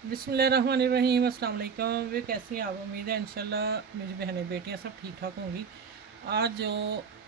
बिस्मिल्लाहिर्रहमानिर्रहीम, अस्सलाम वालेकुम। वे कैसी हैं आप? उम्मीद है इंशाल्लाह मेरी बहनें बेटियां सब ठीक ठाक होंगी। आज जो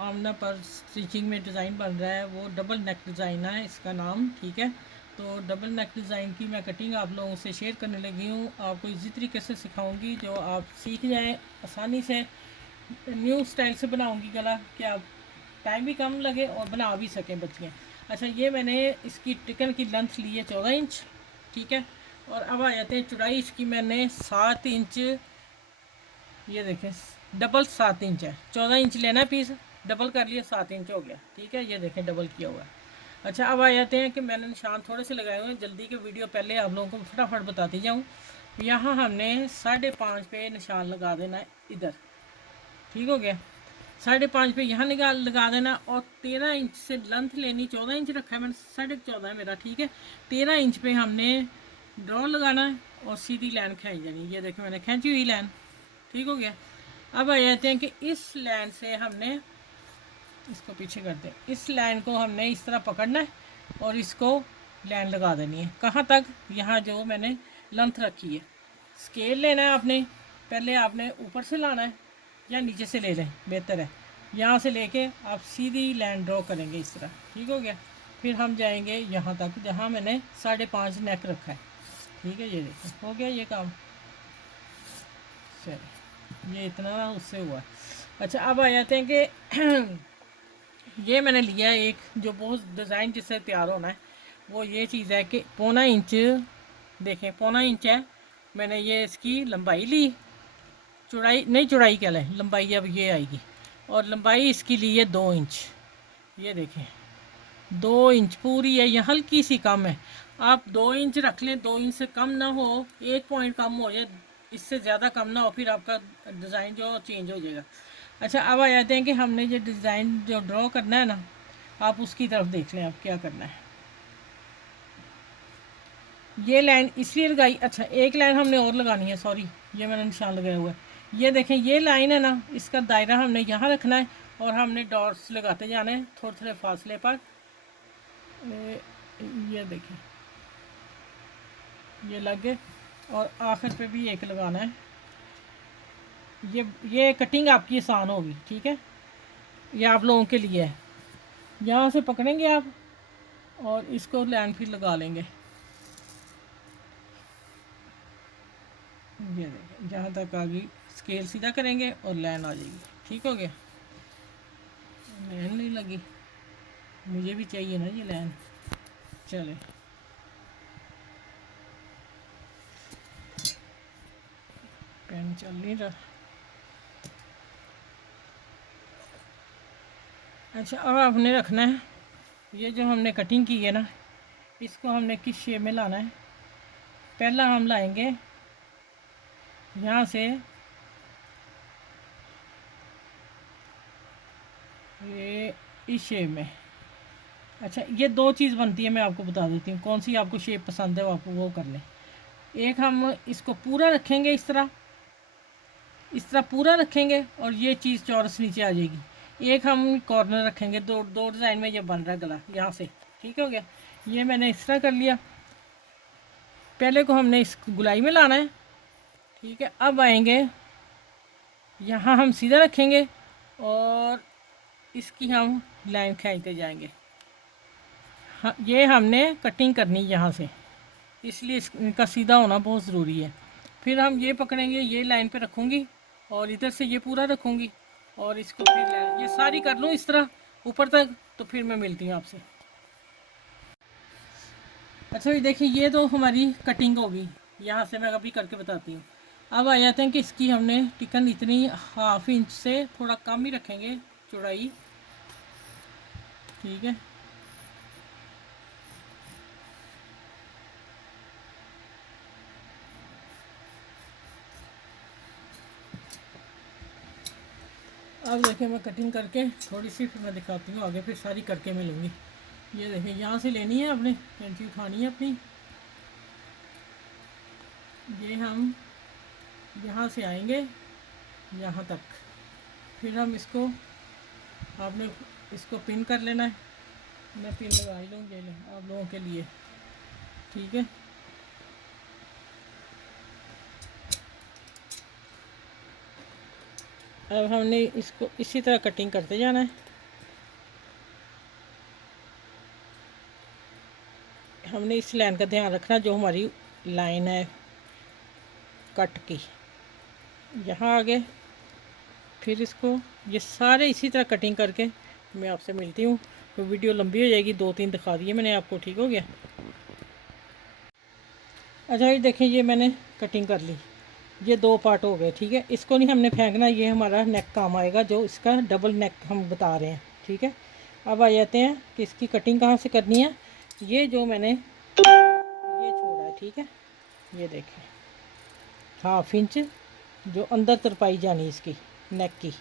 आमना पर स्टिचिंग में डिज़ाइन बन रहा है वो डबल नेक डिज़ाइन है इसका नाम, ठीक है। तो डबल नेक डिज़ाइन की मैं कटिंग आप लोगों से शेयर करने लगी हूँ। आपको इसी तरीके से सिखाऊंगी जो आप सीख जाएँ आसानी से। न्यू स्टाइल से बनाऊंगी गला कि आप टाइम भी कम लगे और बना भी सकें बच्चियाँ। अच्छा, ये मैंने इसकी टिकन की लेंथ ली है 14 इंच, ठीक है। और अब आ जाते हैं चौड़ाई इसकी मैंने 7 इंच, ये देखें डबल 7 इंच है। 14 इंच लेना है पीस, डबल कर लिया 7 इंच हो गया, ठीक है। ये देखें डबल किया हुआ है। अच्छा, अब आ जाते हैं कि मैंने निशान थोड़े से लगाए हुए हैं, जल्दी के वीडियो पहले आप लोगों को फटाफट बताती जाऊँ। यहाँ हमने 5.5 पे निशान लगा देना है इधर, ठीक हो गया। 5.5 पे यहाँ निकाल लगा देना और 13 इंच से लेंथ लेनी। 14 इंच रखा है मैंने, 14.5 है मेरा, ठीक है। 13 इंच पे हमने ड्रॉ लगाना है और सीधी लाइन खींच जानी। ये देखो मैंने खींची हुई लाइन, ठीक हो गया। अब आ जाते हैं कि इस लाइन से हमने इसको पीछे करते हैं, इस लाइन को हमने इस तरह पकड़ना है और इसको लाइन लगा देनी है। कहाँ तक? यहाँ जो मैंने लेंथ रखी है। स्केल लेना है आपने, पहले आपने ऊपर से लाना है या नीचे से ले लें, बेहतर है। यहाँ से लेके आप सीधी लाइन ड्रॉ करेंगे इस तरह, ठीक हो गया। फिर हम जाएंगे यहाँ तक जहाँ मैंने 5.5 नेक रखा है, ठीक है। ये देखो हो गया ये काम। चलिए, ये इतना ना उससे हुआ। अच्छा, अब आ जाते हैं कि ये मैंने लिया है एक जो बहुत डिज़ाइन जिससे तैयार होना है वो ये चीज़ है कि 1.25 इंच, देखें 1.25 इंच है। मैंने ये इसकी लंबाई ली, चौड़ाई नहीं, चौड़ाई क्या लें, लंबाई अब ये आएगी। और लंबाई इसकी ली है 2 इंच, ये देखें 2 इंच पूरी है। यह हल्की सी कम है, आप 2 इंच रख लें। 2 इंच से कम ना हो, 1 पॉइंट कम हो जाए, इससे ज़्यादा कम ना हो, फिर आपका डिज़ाइन जो चेंज हो जाएगा। अच्छा, अब आ जाते हैं कि हमने ये डिज़ाइन जो ड्रॉ करना है ना, आप उसकी तरफ देख लें आप क्या करना है। ये लाइन इसलिए लगाई, अच्छा एक लाइन हमने और लगानी है, सॉरी ये मैंने निशान लगाया हुआ है। ये देखें ये लाइन है ना, इसका दायरा हमने यहाँ रखना है और हमने डॉट्स लगाते जाने हैं थोड़े थोड़े फासले पर। ये देखें ये लग गए और आखिर पे भी एक लगाना है। ये कटिंग आपकी आसान होगी, ठीक है। ये आप लोगों के लिए है। यहाँ से पकड़ेंगे आप और इसको लाइन फिर लगा लेंगे। ये देखें जहाँ तक आ गई, स्केल सीधा करेंगे और लाइन आ जाएगी, ठीक हो गया। लाइन नहीं लगी, मुझे भी चाहिए ना ये लाइन। चले, पेन चल नहीं रहा। अच्छा, अब आपने रखना है ये जो हमने कटिंग की है ना, इसको हमने किस शेप में लाना है। पहला हम लाएंगे यहाँ से, ये इस शेप में। अच्छा, ये दो चीज़ बनती है, मैं आपको बता देती हूँ कौन सी आपको शेप पसंद है, वो आप वो कर लें। एक हम इसको पूरा रखेंगे इस तरह, इस तरह पूरा रखेंगे और ये चीज़ चौरस नीचे आ जाएगी। एक हम कॉर्नर रखेंगे, दो दो डिज़ाइन में ये बन रहा है गला यहाँ से, ठीक हो गया। ये मैंने इस तरह कर लिया। पहले को हमने इस गुलाई में लाना है, ठीक है। अब आएंगे यहाँ हम सीधा रखेंगे और इसकी हम लाइन खींचते जाएंगे। हाँ, ये हमने कटिंग करनी यहाँ से, इसलिए इनका सीधा होना बहुत ज़रूरी है। फिर हम ये पकड़ेंगे, ये लाइन पे रखूँगी और इधर से ये पूरा रखूँगी और इसको फिर लाइन ये सारी कर लूँ इस तरह ऊपर तक, तो फिर मैं मिलती हूँ आपसे। अच्छा, ये देखिए ये तो हमारी कटिंग होगी, यहाँ से मैं अभी करके बताती हूँ। अब आ जाते हैं कि इसकी हमने टिकन इतनी 1/2 इंच से थोड़ा कम ही रखेंगे चौड़ाई, ठीक है। अब देखिए मैं कटिंग करके थोड़ी सी फिर मैं दिखाती हूँ आगे, फिर सारी करके मैं लूँगी। ये देखिए यहाँ से लेनी है आपने, कैंची उठानी है अपनी। ये हम यहाँ से आएंगे यहाँ तक, फिर हम इसको, आपने इसको पिन कर लेना है। मैं पिन लगा ही लूँगी आप लोगों के लिए, ठीक है। अब हमने इसको इसी तरह कटिंग करते जाना है। हमने इस लाइन का ध्यान रखना जो हमारी लाइन है कट की, यहाँ आगे। फिर इसको ये सारे इसी तरह कटिंग करके मैं आपसे मिलती हूँ। तो वीडियो लंबी हो जाएगी, 2-3 दिखा दिए मैंने आपको, ठीक हो गया। अच्छा ये देखें, ये मैंने कटिंग कर ली, ये 2 पार्ट हो गए, ठीक है। इसको नहीं हमने फेंकना, ये हमारा नेक काम आएगा, जो इसका डबल नेक हम बता रहे हैं, ठीक है। अब आ जाते हैं कि इसकी कटिंग कहाँ से करनी है। ये जो मैंने ये छोड़ा है, ठीक है, ये देखें 1/2 इंच जो अंदर तरपाई जानी इसकी नेक की।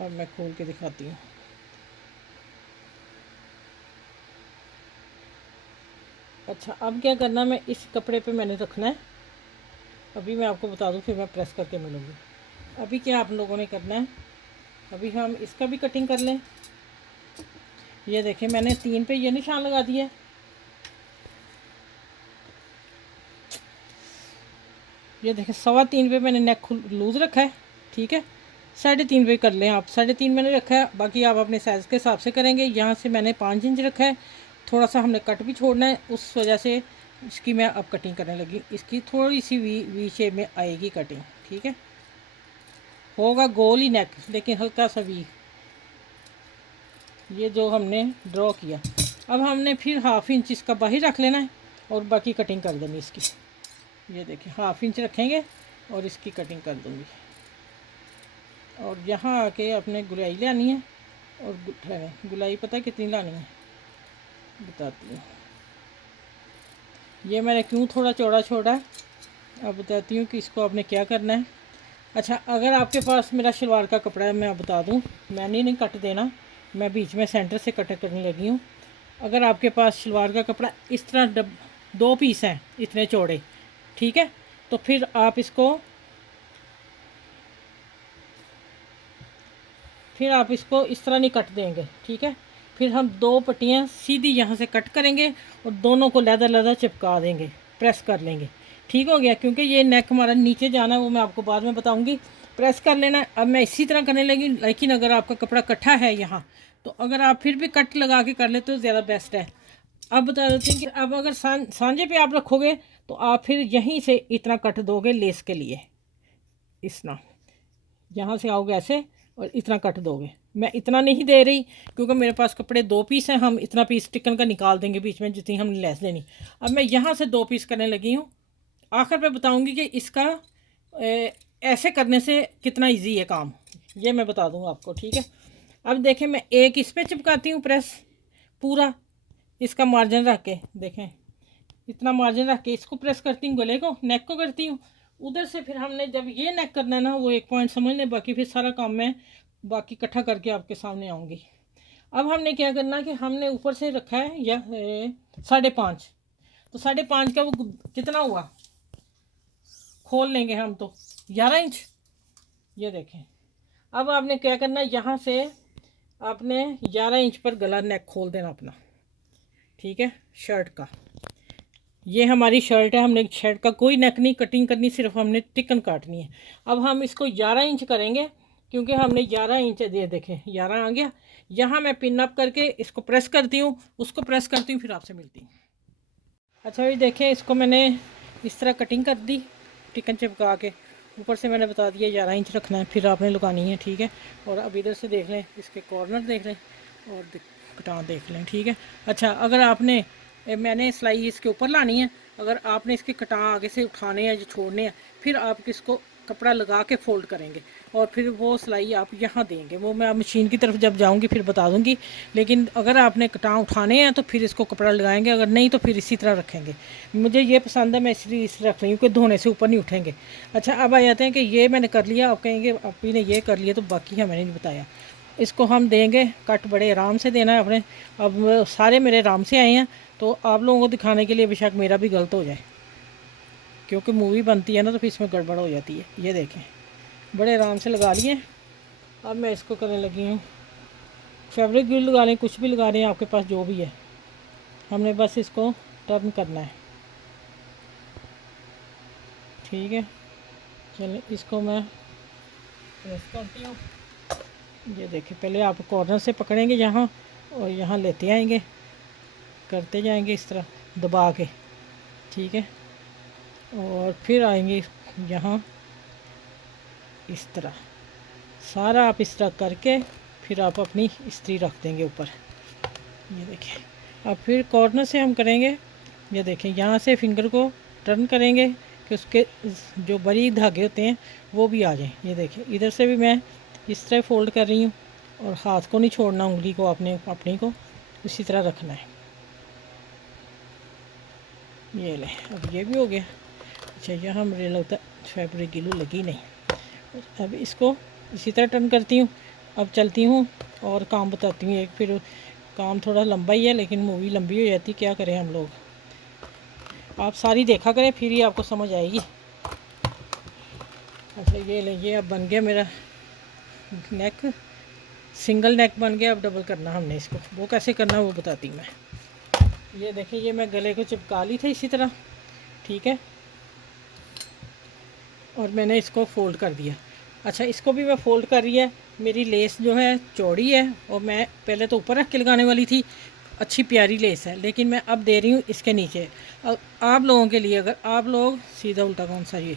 अब मैं खोल के दिखाती हूँ। अच्छा अब क्या करना, मैं इस कपड़े पे मैंने रखना है, अभी मैं आपको बता दूँ, फिर मैं प्रेस करके मिलूँगी। अभी क्या आप लोगों ने करना है, अभी हम इसका भी कटिंग कर लें। ये देखें मैंने 3 पे ये निशान लगा दिया, ये देखें 3.25 पे मैंने नेक लूज़ रखा है, ठीक है। 3.5 पे कर लें आप, 3.5 मैंने रखा है, बाकी आप अपने साइज़ के हिसाब से करेंगे। यहाँ से मैंने 5 इंच रखा है, थोड़ा सा हमने कट भी छोड़ना है, उस वजह से इसकी मैं अब कटिंग करने लगी। इसकी थोड़ी सी वी शेप में आएगी कटिंग, ठीक है। होगा गोल ही नेक, लेकिन हल्का सा वी, ये जो हमने ड्रॉ किया। अब हमने फिर 1/2 इंच इसका बाहर रख लेना है और बाकी कटिंग कर देनी इसकी। ये देखिए 1/2 इंच रखेंगे और इसकी कटिंग कर दूँगी। और यहाँ आके अपने गुलाई लानी है, और गुलाई पता है कितनी लानी है, बताती हूँ। ये मैंने क्यों थोड़ा चौड़ा छोड़ा है, अब बताती हूँ कि इसको आपने क्या करना है। अच्छा अगर आपके पास मेरा शलवार का कपड़ा है, मैं आप बता दूँ, मैंने नहीं कट देना, मैं बीच में सेंटर से कट करने लगी हूँ। अगर आपके पास शलवार का कपड़ा इस तरह 2 पीस हैं इतने चौड़े, ठीक है, तो फिर आप इसको इस तरह नहीं कट देंगे, ठीक है। फिर हम 2 पट्टियाँ सीधी यहाँ से कट करेंगे और दोनों को लहदा चिपका देंगे, प्रेस कर लेंगे, ठीक हो गया। क्योंकि ये नेक हमारा नीचे जाना है, वो मैं आपको बाद में बताऊँगी। प्रेस कर लेना है। अब मैं इसी तरह करने लगी, लेकिन अगर आपका कपड़ा कट्ठा है यहाँ, तो अगर आप फिर भी कट लगा के कर लेते तो ज़्यादा बेस्ट है। अब बता देते हैं कि अब अगर सांझे पे आप रखोगे तो आप फिर यहीं से इतना कट दोगे लेस के लिए, इस ना यहाँ से आओगे ऐसे और इतना कट दोगे। मैं इतना नहीं दे रही क्योंकि मेरे पास कपड़े 2 पीस हैं, हम इतना पीस टिकन का निकाल देंगे बीच में जितनी हमने लेस देनी। अब मैं यहाँ से 2 पीस करने लगी हूँ। आखिर पे बताऊँगी कि इसका ऐसे करने से कितना ईजी है काम, ये मैं बता दूँगा आपको, ठीक है। अब देखें मैं एक इस पर चिपकाती हूँ प्रेस, पूरा इसका मार्जिन रख के, देखें इतना मार्जिन रख के इसको प्रेस करती हूँ, गले को नेक को करती हूँ। उधर से फिर हमने जब ये नेक करना है ना, वो एक पॉइंट समझ लें, बाकी फिर सारा काम मैं बाकी इकट्ठा करके आपके सामने आऊँगी। अब हमने क्या करना है कि हमने ऊपर से रखा है या 5.5, तो 5.5 का वो कितना हुआ, खोल लेंगे हम तो 11 इंच। ये देखें अब आपने क्या करना है, यहाँ से आपने 11 इंच पर गला नेक खोल देना अपना, ठीक है। शर्ट का ये हमारी शर्ट है, हमने शर्ट का कोई नेक नहीं कटिंग करनी, सिर्फ हमने टिकन काटनी है। अब हम इसको 11 इंच करेंगे, क्योंकि हमने 11 इंच दे, देखें 11 आ गया। यहाँ मैं पिन अप करके इसको प्रेस करती हूँ, उसको प्रेस करती हूँ, फिर आपसे मिलती हूँ। अच्छा भाई देखें, इसको मैंने इस तरह कटिंग कर दी टिकन चिपका के, ऊपर से मैंने बता दिया 11 इंच रखना है, फिर आपने लगानी है, ठीक है। और अब इधर से देख लें, इसके कॉर्नर देख लें और कटान देख लें, ठीक है। अच्छा अगर आपने मैंने सिलाई इसके ऊपर लानी है, अगर आपने इसके कटान आगे से उठाने हैं जो छोड़ने हैं, फिर आप इसको कपड़ा लगा के फोल्ड करेंगे और फिर वो सिलाई आप यहाँ देंगे। वो मैं मशीन की तरफ जब जाऊँगी फिर बता दूँगी। लेकिन अगर आपने कटान उठाने हैं तो फिर इसको कपड़ा लगाएंगे, अगर नहीं तो फिर इसी तरह रखेंगे। मुझे ये पसंद है, मैं इसलिए इस रख रही हूँ कि धोने से ऊपर नहीं उठेंगे। अच्छा अब आ जाते हैं कि ये मैंने कर लिया, आप कहेंगे आप ही ने ये कर लिया तो बाकी है मैंने नहीं बताया। इसको हम देंगे कट, बड़े आराम से देना है अपने। अब सारे मेरे आराम से आए हैं, तो आप लोगों को दिखाने के लिए बेशक मेरा भी गलत हो जाए, क्योंकि मूवी बनती है ना तो फिर इसमें गड़बड़ हो जाती है। ये देखें बड़े आराम से लगा लिए। अब मैं इसको करने लगी हूँ, फैब्रिक ग्लू लगा लें, कुछ भी लगा रहे हैं आपके पास जो भी है, हमने बस इसको टर्न करना है। ठीक है। चलिए इसको मैं प्रेस करती हूँ। ये देखिए, पहले आप कॉर्नर से पकड़ेंगे यहाँ और यहाँ लेते आएंगे, करते जाएंगे इस तरह दबा के, ठीक है। और फिर आएंगे यहाँ इस तरह, सारा आप इस तरह करके फिर आप अपनी इस्त्री रख देंगे ऊपर। ये देखिए, अब फिर कॉर्नर से हम करेंगे, ये देखें यहाँ से फिंगर को टर्न करेंगे कि उसके जो बड़ी धागे होते हैं वो भी आ जाएं। ये देखें, इधर से भी मैं इस तरह फ़ोल्ड कर रही हूँ और हाथ को नहीं छोड़ना, उंगली को आपने अपनी को उसी तरह रखना है। ये ले, अब ये भी हो गया। अच्छा, यहाँ मुझे लगता है फैब्रिक ग्लू लगी नहीं। अब इसको इसी तरह टर्न करती हूँ। अब चलती हूँ और काम बताती हूँ एक, फिर काम थोड़ा लंबा ही है लेकिन मूवी लंबी हो जाती, क्या करें हम लोग। आप सारी देखा करें फिर ही आपको समझ आएगी। अच्छा ये ले, ये अब बन गया मेरा नेक, सिंगल नेक बन गया। अब डबल करना हमने इसको, वो कैसे करना वो बताती हूँ मैं। ये देखिए, ये मैं गले को चिपका ली थी इसी तरह, ठीक है, और मैंने इसको फ़ोल्ड कर दिया। अच्छा, इसको भी मैं फ़ोल्ड कर रही है। मेरी लेस जो है चौड़ी है और मैं पहले तो ऊपर रख के लगाने वाली थी, अच्छी प्यारी लेस है, लेकिन मैं अब दे रही हूँ इसके नीचे। अब आप लोगों के लिए, अगर आप लोग सीधा उल्टा कौन सा, ये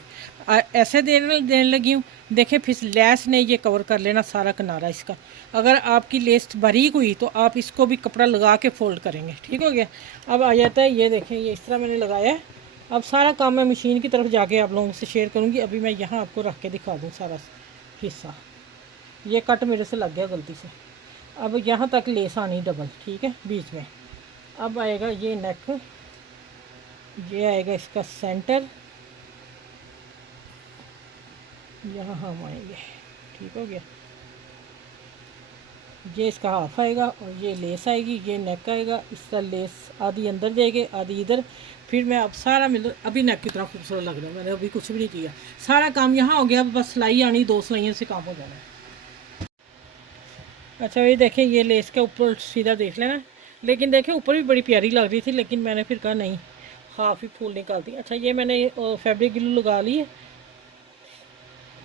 ऐसे देने लगी हूँ, देखें फिर लेस ने ये कवर कर लेना सारा किनारा इसका। अगर आपकी लेस बारीक हुई तो आप इसको भी कपड़ा लगा के फ़ोल्ड करेंगे, ठीक हो गया। अब आ जाता है, ये देखें, ये इस तरह मैंने लगाया है। अब सारा काम मैं मशीन की तरफ जाके आप लोगों से शेयर करूँगी। अभी मैं यहाँ आपको रख के दिखा दूँ सारा हिस्सा। ये कट मेरे से लग गया गलती से। अब यहाँ तक लेस आनी डबल, ठीक है, बीच में। अब आएगा ये नेक, ये आएगा इसका सेंटर, यहाँ हम आएंगे, ठीक हो गया। ये इसका हाफ आएगा और ये लेस आएगी, ये नेक आएगा। इसका लेस आधी अंदर जाएगी आधी इधर। फिर मैं अब सारा मिल, अभी नेक की तरह खूबसूरत लग रहा है, मैंने अभी कुछ भी नहीं किया, सारा काम यहाँ हो गया। बस सिलाई आनी, 2 सिलाइयों से काम हो जाना है। अच्छा ये देखें, ये लेस के ऊपर सीधा देख लेना, लेकिन देखें ऊपर भी बड़ी प्यारी लग रही थी, लेकिन मैंने फिर कहा नहीं, हाफ ही फूल निकालती। अच्छा, ये मैंने फैब्रिक ग्लू लगा ली है।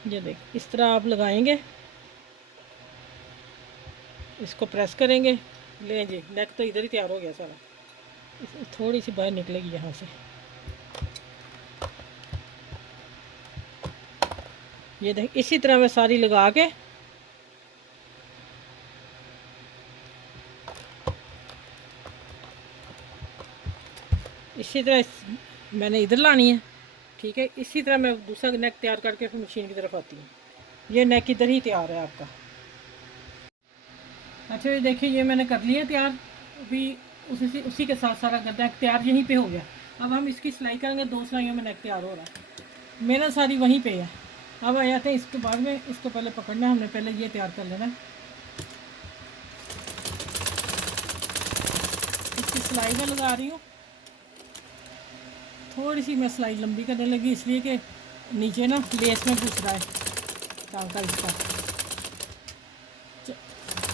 ये देख, इस तरह आप लगाएंगे, इसको प्रेस करेंगे। ले जी, नेक तो इधर ही तैयार हो गया सारा। थोड़ी सी बाहर निकलेगी यहाँ से। ये देख, इसी तरह मैं सारी लगा के इसी तरह मैंने इधर लानी है, ठीक है। इसी तरह मैं दूसरा नेक तैयार करके फिर मशीन की तरफ आती हूँ। ये नेक इधर ही तैयार है आपका। अच्छा ये देखिए, ये मैंने कर लिया तैयार। अभी उसी के साथ सारा नेक तैयार यहीं पे हो गया। अब हम इसकी सिलाई करेंगे, 2 सिलाइयों में नेक तैयार हो रहा है मेरा, सारी वहीं पे है। अब आ जाते हैं इसके बाद में, इसको पहले पकड़ना है हमने, पहले ये तैयार कर लेना है। इसकी सिलाई में लगा रही हूँ, थोड़ी सी मैं सिलाई लंबी करने लगी इसलिए कि नीचे ना लेस में घुस रहा है टांका इसका।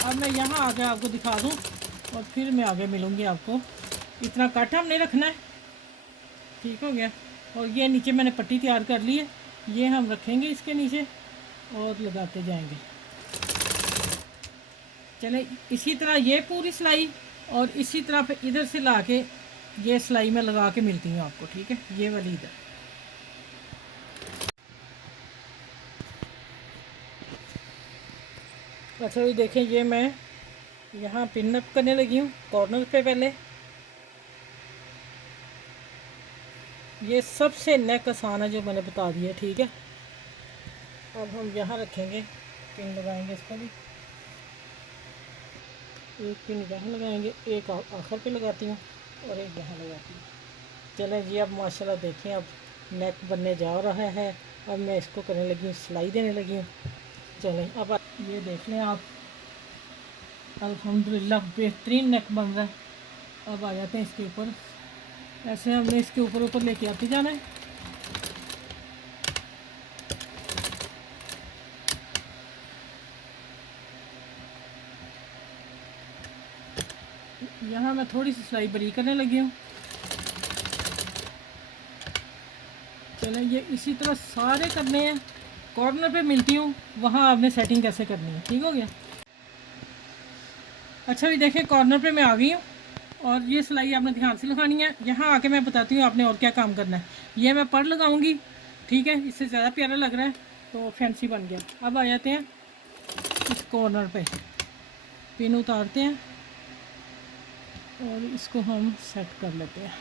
अब मैं यहाँ आगे आपको दिखा दूँ और फिर मैं आगे मिलूँगी आपको। इतना कट हमने रखना है, ठीक हो गया। और ये नीचे मैंने पट्टी तैयार कर ली है, ये हम रखेंगे इसके नीचे और लगाते जाएंगे। चले, इसी तरह ये पूरी सिलाई और इसी तरह पे इधर से ला के ये सिलाई में लगा के मिलती हूँ आपको, ठीक है। ये वाली इधर, अच्छा ये देखें, ये मैं यहाँ पिन अप करने लगी हूँ कॉर्नर पे। पहले ये सबसे नेक आसान है जो मैंने बता दिया, ठीक है। अब हम यहाँ रखेंगे, पिन लगाएंगे इसको भी, एक पिन यहाँ लगाएंगे, एक आखिर पे लगाती हूँ और एक यहाँ लगाती हूँ। चलें जी, अब माशाल्लाह देखें, अब नेक बनने जा रहा है। अब मैं इसको करने लगी हूँ, सिलाई देने लगी हूँ। चलें, अब ये देख लें आप, अल्हम्दुलिल्लाह बेहतरीन नेक बन रहा है। अब आ जाते हैं इसके ऊपर, ऐसे हमने इसके ऊपर ऊपर लेके आते जाना है। यहाँ मैं थोड़ी सी सिलाई बरीक करने लगी हूँ। चलो ये इसी तरह सारे करने हैं। कॉर्नर पे मिलती हूँ, वहाँ आपने सेटिंग कैसे करनी है। ठीक हो गया। अच्छा भी देखें, कॉर्नर पे मैं आ गई हूँ और ये सिलाई आपने ध्यान से लगानी है। यहाँ आके मैं बताती हूँ आपने और क्या काम करना है। ये मैं पर लगाऊंगी, ठीक है, इससे ज़्यादा प्यारा लग रहा है तो फैंसी बन गया। अब आ जाते हैं इस कॉर्नर पे, पिन उतारते हैं और इसको हम सेट कर लेते हैं।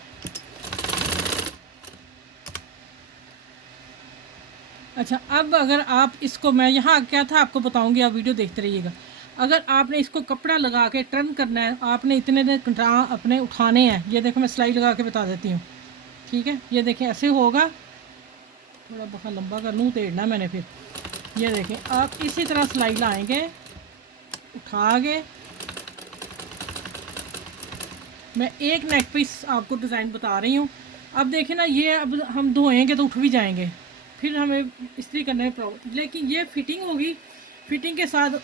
अच्छा, अब अगर आप इसको, मैं यहाँ क्या था आपको बताऊंगी, आप वीडियो देखते रहिएगा। अगर आपने इसको कपड़ा लगा के टर्न करना है, आपने इतने अपने उठाने हैं। ये देखो मैं सिलाई लगा के बता देती हूँ, ठीक है। ये देखें ऐसे होगा, थोड़ा बहुत लंबा कर लूँ, टेढ़ना मैंने फिर। ये देखें आप इसी तरह सिलाई लाएंगे, उठा के। मैं एक नेक पीस आपको डिज़ाइन बता रही हूँ। अब देखें ना, ये अब हम धोएंगे तो उठ भी जाएंगे, फिर हमें इस्त्री करने में प्रॉब्लम। लेकिन ये फिटिंग होगी, फिटिंग के साथ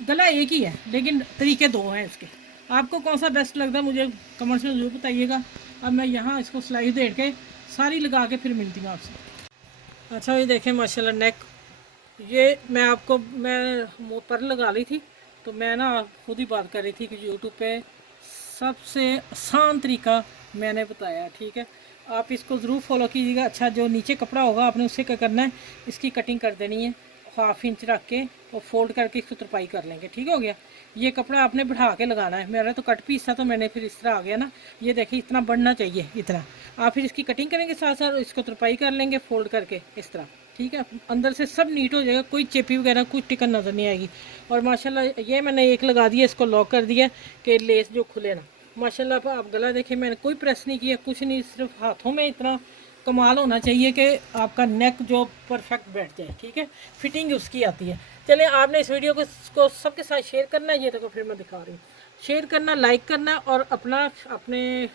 गला एक ही है, लेकिन तरीके दो हैं इसके। आपको कौन सा बेस्ट लगता है मुझे कमेंट्स में ज़रूर बताइएगा। अब मैं यहाँ इसको सिलाई दे के सारी लगा के फिर मिलती हूँ आपसे। अच्छा ये देखें माशाल्लाह नेक, ये मैं मुँह पर लगा ली थी, तो मैं ना खुद ही बात कर रही थी कि यूट्यूब पे सबसे आसान तरीका मैंने बताया, ठीक है। आप इसको ज़रूर फॉलो कीजिएगा। अच्छा, जो नीचे कपड़ा होगा आपने उससे क्या करना है, इसकी कटिंग कर देनी है, 1/2 इंच रख के और फोल्ड करके इसको तुरपाई कर लेंगे। ठीक हो गया। ये कपड़ा आपने बढ़ा के लगाना है। मेरा तो कट पीस था तो मैंने फिर इस तरह आ गया ना, ये देखिए इतना बढ़ना चाहिए, इतना। आप फिर इसकी कटिंग करेंगे, साथ साथ इसको तुरपाई कर लेंगे फोल्ड करके इस तरह, ठीक है। अंदर से सब नीट हो जाएगा, कोई चेपी वगैरह कुछ टिकन नज़र नहीं आएगी। और माशाल्लाह ये मैंने एक लगा दिया, इसको लॉक कर दिया कि लेस जो खुले ना। माशाल्लाह आप गला देखिए, मैंने कोई प्रेस नहीं किया, कुछ नहीं, सिर्फ हाथों में इतना कमाल होना चाहिए कि आपका नेक जो परफेक्ट बैठ जाए, ठीक है। फिटिंग उसकी आती है। चलिए, आपने इस वीडियो को सबके साथ शेयर करना है। ये देखो फिर मैं दिखा रही हूँ, शेयर करना, लाइक करना और अपने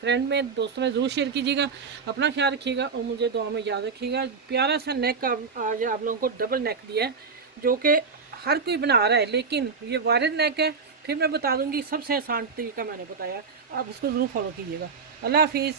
फ्रेंड में, दोस्तों में ज़रूर शेयर कीजिएगा। अपना ख्याल रखिएगा और मुझे दुआ में याद रखिएगा। प्यारा सा नेक आज आप लोगों को डबल नेक दिया है, जो कि हर कोई बना रहा है, लेकिन ये वायरड नेक है। फिर मैं बता दूंगी सबसे आसान तरीका मैंने बताया, आप उसको ज़रूर फॉलो कीजिएगा। अल्लाह हाफिज़।